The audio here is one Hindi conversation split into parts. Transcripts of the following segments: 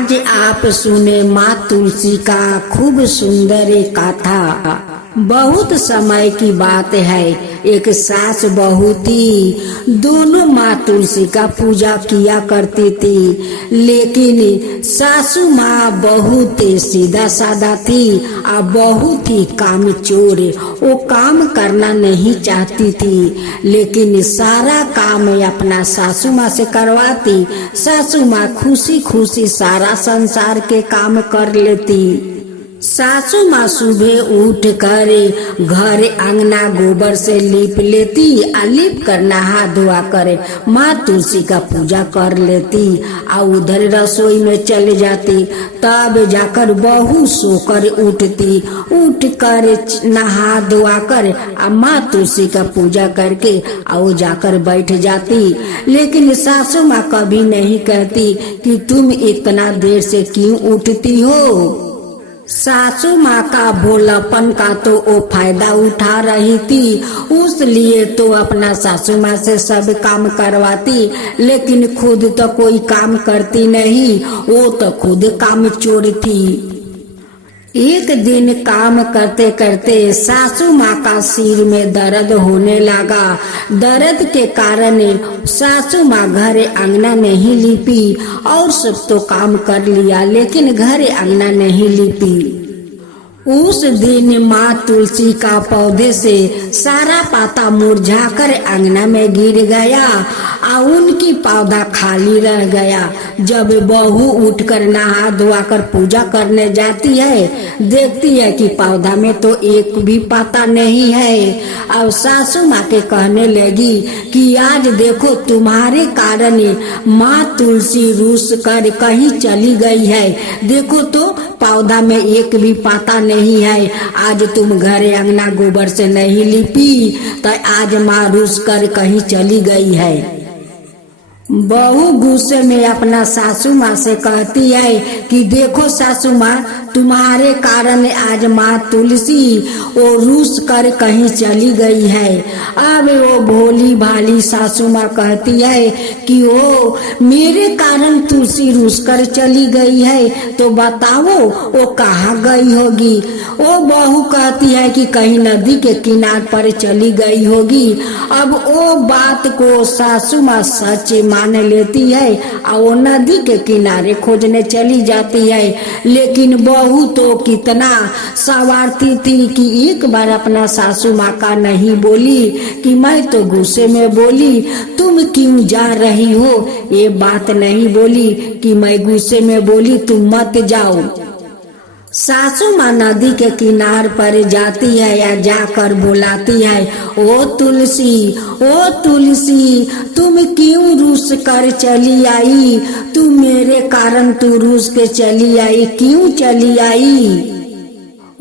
आज आप सुने माँ तुलसी का खूब सुंदर एक गाथा। बहुत समय की बात है, एक सास बहू थी। दोनों माँ तुलसी का पूजा किया करती थी, लेकिन सासू माँ बहुत सीधा साधा थी और बहुत ही कामचोर। वो काम करना नहीं चाहती थी, लेकिन सारा काम अपना सासू माँ से करवाती। सासू माँ खुशी खुशी सारा संसार के काम कर लेती। सासू माँ सुबह उठ कर घर आंगना गोबर से लीप लेती, आ लीप कर नहा धोआ कर माँ तुलसी का पूजा कर लेती और उधर रसोई में चले जाती। तब जाकर बहू सोकर उठती, उठ कर नहा धोआ कर माँ तुलसी का पूजा करके और जाकर बैठ जाती। लेकिन सासू माँ कभी नहीं कहती कि तुम इतना देर से क्यों उठती हो। सासू माँ का भोलापन का तो वो फायदा उठा रही थी, उसलिए तो अपना सासू माँ से सब काम करवाती, लेकिन खुद तो कोई काम करती नहीं। वो तो खुद कामचोर थी। एक दिन काम करते करते सासू माँ का सिर में दर्द होने लगा। दर्द के कारण सासू माँ घर आंगना नहीं लीपी और सब तो काम कर लिया, लेकिन घर आंगना नहीं लीपी। उस दिन माँ तुलसी का पौधे से सारा पाता मुरझाकर आंगना में गिर गया और उनकी पौधा खाली रह गया। जब बहू उठकर नहा धोआकर पूजा करने जाती है, देखती है कि पौधा में तो एक भी पाता नहीं है। अब सासू माँ के कहने लगी कि आज देखो तुम्हारे कारण माँ तुलसी रूस कर कहीं चली गई है। देखो तो पौधा में एक भी पाता नहीं है। आज तुम घर आंगना गोबर से नहीं लिपी, तो आज माँ रूस कर कहीं चली गई है। बहू गुस्से में अपना सासू माँ से कहती है कि देखो सासू माँ, तुम्हारे कारण आज माँ तुलसी वो रूस कर कहीं चली गई है। अब वो भोली भाली सासू माँ कहती है कि ओ मेरे कारण तुलसी रूस कर चली गई है, तो बताओ वो कहाँ गई होगी। वो बहू कहती है कि कहीं नदी के किनारे पर चली गई होगी। अब वो बात को सासू माँ सच मान लेती है और वो नदी के किनारे खोजने चली जाती है। लेकिन बहू तो कितना स्वार्थी थी कि एक बार अपना सासू माँ का नहीं बोली कि मैं तो गुस्से में बोली, तुम क्यों जा रही हो। ये बात नहीं बोली कि मैं गुस्से में बोली, तुम मत जाओ। सासू माँ नदी के किनार पर जाती है या जाकर बुलाती है, ओ तुलसी तुम क्यों रूस कर चली आई। तुम मेरे कारण तू रूस के चली आई, क्यों चली आई।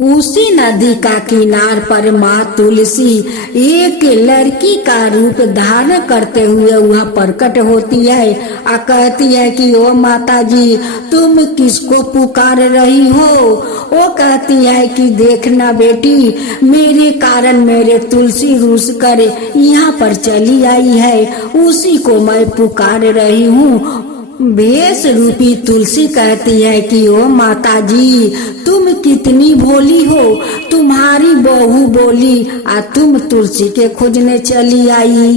उसी नदी का किनार पर माँ तुलसी एक लड़की का रूप धारण करते हुए वहाँ प्रकट होती है और कहती है कि ओ माता जी, तुम किसको पुकार रही हो। वो कहती है कि देखना बेटी, मेरे कारण मेरे तुलसी रूस कर यहाँ पर चली आई है, उसी को मैं पुकार रही हूँ। भेष रूपी तुलसी कहती है कि ओ माता जी, तुम कितनी भोली हो। तुम्हारी बहू बोली आ तुम तुलसी के खोजने चली आई।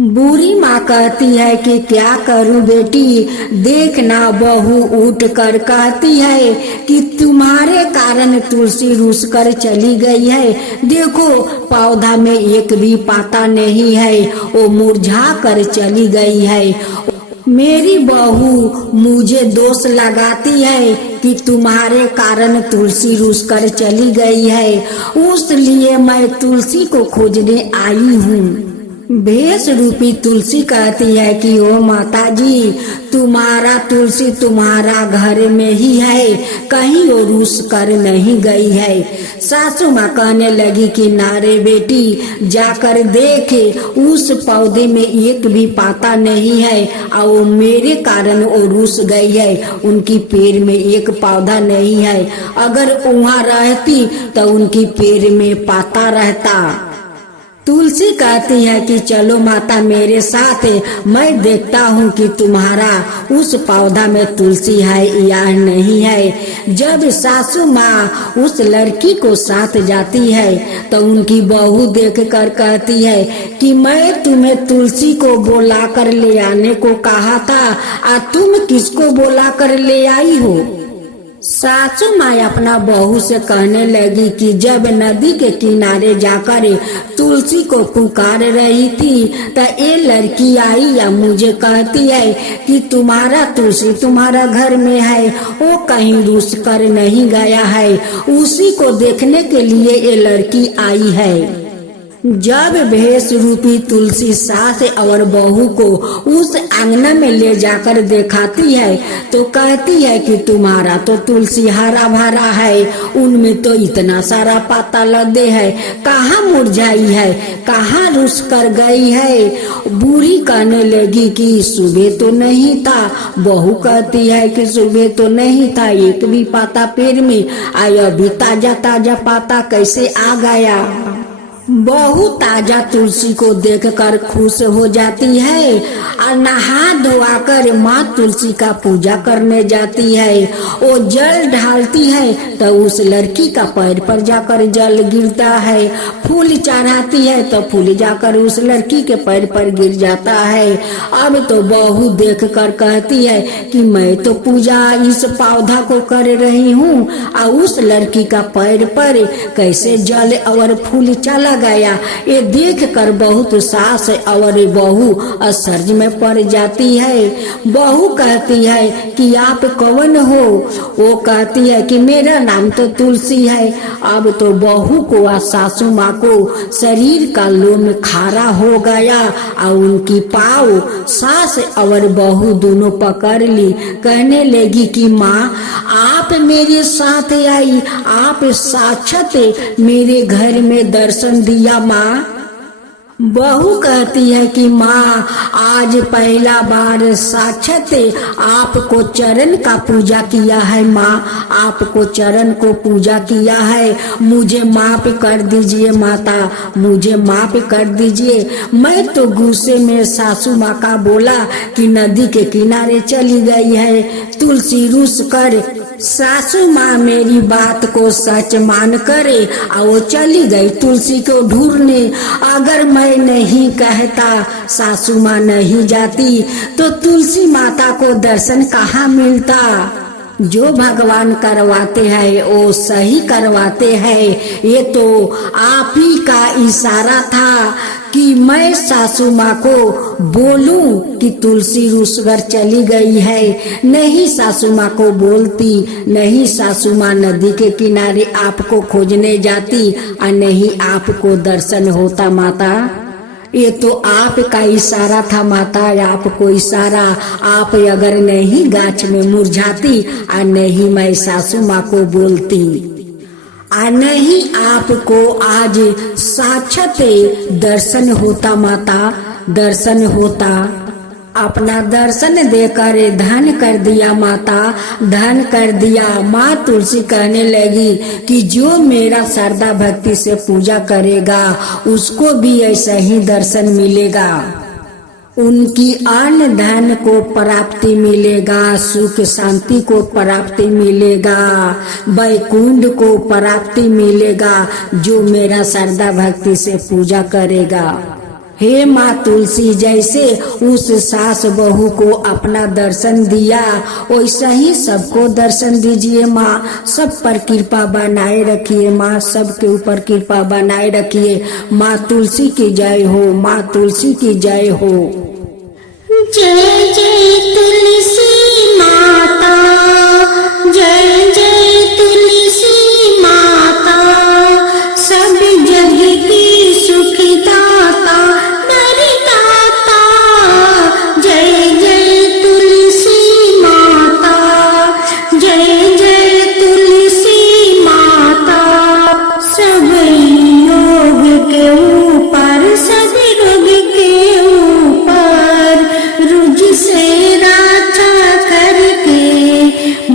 बुरी माँ कहती है कि क्या करूं बेटी। देखना बहू उठ कर कहती है कि तुम्हारे कारण तुलसी रूस कर चली गई है। देखो पौधा में एक भी पाता नहीं है, वो मुरझा कर चली गई है। मेरी बहू मुझे दोष लगाती है कि तुम्हारे कारण तुलसी रूस कर चली गई है, उसलिए मैं तुलसी को खोजने आई हूँ। भेष रूपी तुलसी कहती है कि ओ माता जी, तुम्हारा तुलसी तुम्हारा घर में ही है, कहीं वो रूस कर नहीं गई है। सासू माँ कहने लगी कि नारे बेटी, जाकर देखे उस पौधे में एक भी पाता नहीं है और वो मेरे कारण वो रूस गई है। उनकी पेड़ में एक पौधा नहीं है, अगर वहाँ रहती तो उनकी पेड़ में पाता रहता। तुलसी कहती है कि चलो माता मेरे साथ, मैं देखता हूँ कि तुम्हारा उस पौधा में तुलसी है या नहीं है। जब सासू माँ उस लड़की को साथ जाती है तो उनकी बहू देख कर कहती है कि मैं तुम्हें तुलसी को बुला कर ले आने को कहा था, तुम किसको बुला कर ले आई हो। सासू माँ अपना बहू से कहने लगी कि जब नदी के किनारे जाकर तुलसी को पुकार रही थी तो ये लड़की आई या मुझे कहती है कि तुम्हारा तुलसी तुम्हारा घर में है, वो कहीं रुस कर नहीं गया है, उसी को देखने के लिए ये लड़की आई है। जब भेष रूपी तुलसी सास और बहू को उस आंगना में ले जाकर दिखाती है तो कहती है कि तुम्हारा तो तुलसी हरा भरा है, उनमें तो इतना सारा पाता लदे है, कहाँ मुरझाई है, कहाँ रुस कर गई है। बूढ़ी कहने लगी कि सुबह तो नहीं था। बहू कहती है कि सुबह तो नहीं था, एक भी पाता पेड़ में आया, अभी ताजा ताजा पाता कैसे आ गया। बहू ताजा तुलसी को देखकर खुश हो जाती है और नहा धोआ कर माँ तुलसी का पूजा करने जाती है। वो जल ढालती है तो उस लड़की का पैर पर जाकर जल गिरता है, फूल चढ़ाती है तो फूल जाकर उस लड़की के पैर पर गिर जाता है। अब तो बहू देखकर कहती है कि मैं तो पूजा इस पौधा को कर रही हूँ और उस लड़की का पैर पर कैसे जल और फूल चला गया। ये देख कर बहुत सास और बहू असर्ज में पड़ जाती है। बहू कहती है कि आप कौन हो। वो कहती है कि मेरा नाम तो तुलसी है। अब तो बहू को और सासू माँ को शरीर का लोम खारा हो गया और उनकी पाँव सास और बहू दोनों पकड़ ली। कहने लगी कि माँ आप मेरे साथ आई, आप साक्षात मेरे घर में दर्शन दिया माँ। बहू कहती है कि माँ आज पहला बार साक्षात आपको चरण का पूजा किया है माँ, आपको चरण को पूजा किया है, मुझे माफ कर दीजिए माता, मुझे माफ कर दीजिए। मैं तो गुस्से में सासू माँ का बोला कि नदी के किनारे चली गई है। तुलसी रूस कर सासू माँ मेरी बात को सच मान करे और वो चली गई तुलसी को ढूंढने। अगर मैं नहीं कहता, सासू माँ नहीं जाती तो तुलसी माता को दर्शन कहाँ मिलता। जो भगवान करवाते हैं वो सही करवाते हैं। ये तो आप ही का इशारा था कि मैं सासू माँ को बोलूं कि तुलसी रुसगर चली गई है। नहीं सासू माँ को बोलती, नहीं सासू माँ नदी के किनारे आपको खोजने जाती और नहीं आपको दर्शन होता माता। ये तो आपका इशारा था माता, आपको इशारा। आप अगर नहीं गाछ में मुरझाती और नहीं मैं सासू माँ को बोलती और नहीं आपको आज साक्षात दर्शन होता माता, दर्शन होता। अपना दर्शन देकर धन कर दिया माता, धन कर दिया। माँ तुलसी कहने लगी कि जो मेरा श्रद्धा भक्ति से पूजा करेगा उसको भी ऐसा ही दर्शन मिलेगा। उनकी अन्न धन को प्राप्ति मिलेगा, सुख शांति को प्राप्ति मिलेगा, वैकुंठ को प्राप्ति मिलेगा जो मेरा श्रद्धा भक्ति से पूजा करेगा। हे माँ तुलसी, जैसे उस सास बहू को अपना दर्शन दिया वैसा ही सबको दर्शन दीजिए माँ। सब पर कृपा बनाए रखिए माँ, सबके ऊपर कृपा बनाए रखिए। माँ तुलसी की जय हो, माँ तुलसी की जय हो। जय जय तुलसी माता, जय जय तुलसी माता, सब जग की सुखदाता वरदाता। जय जय तुलसी माता, जय जय तुलसी माता, सब योग के ऊपर, सब रोग के ऊपर रुझ से रक्षा करके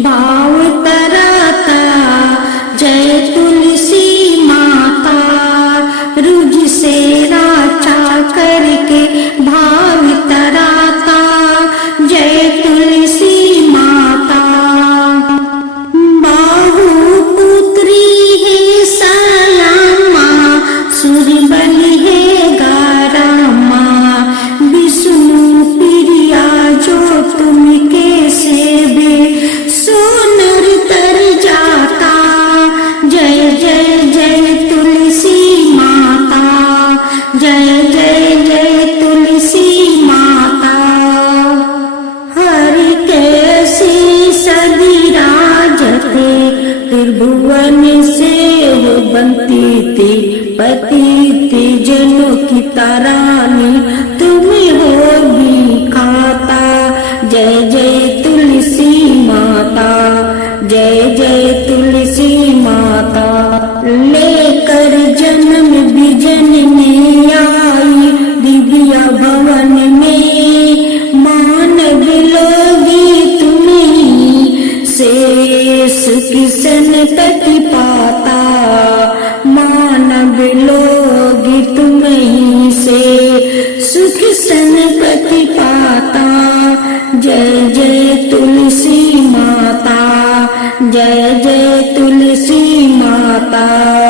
भाव तरा जय जय तुलसी माता। हरि कैसी सदी राजते त्रिभुवन से हो बनती थी, पतित जनों की तारानी तुम्हें होगी खाता। जय जय तुलसी माता, जय जय तुलसी माता। लेकर जन्म बिजन में आई दिव्या भवन में, मानव लोगी तुम्हीं से सुख संतति पाता। मानव लोगी तुम्हीं से सुख संपत्ति पाता। जय जय तुलसी माता, जय जय तुलसी माता।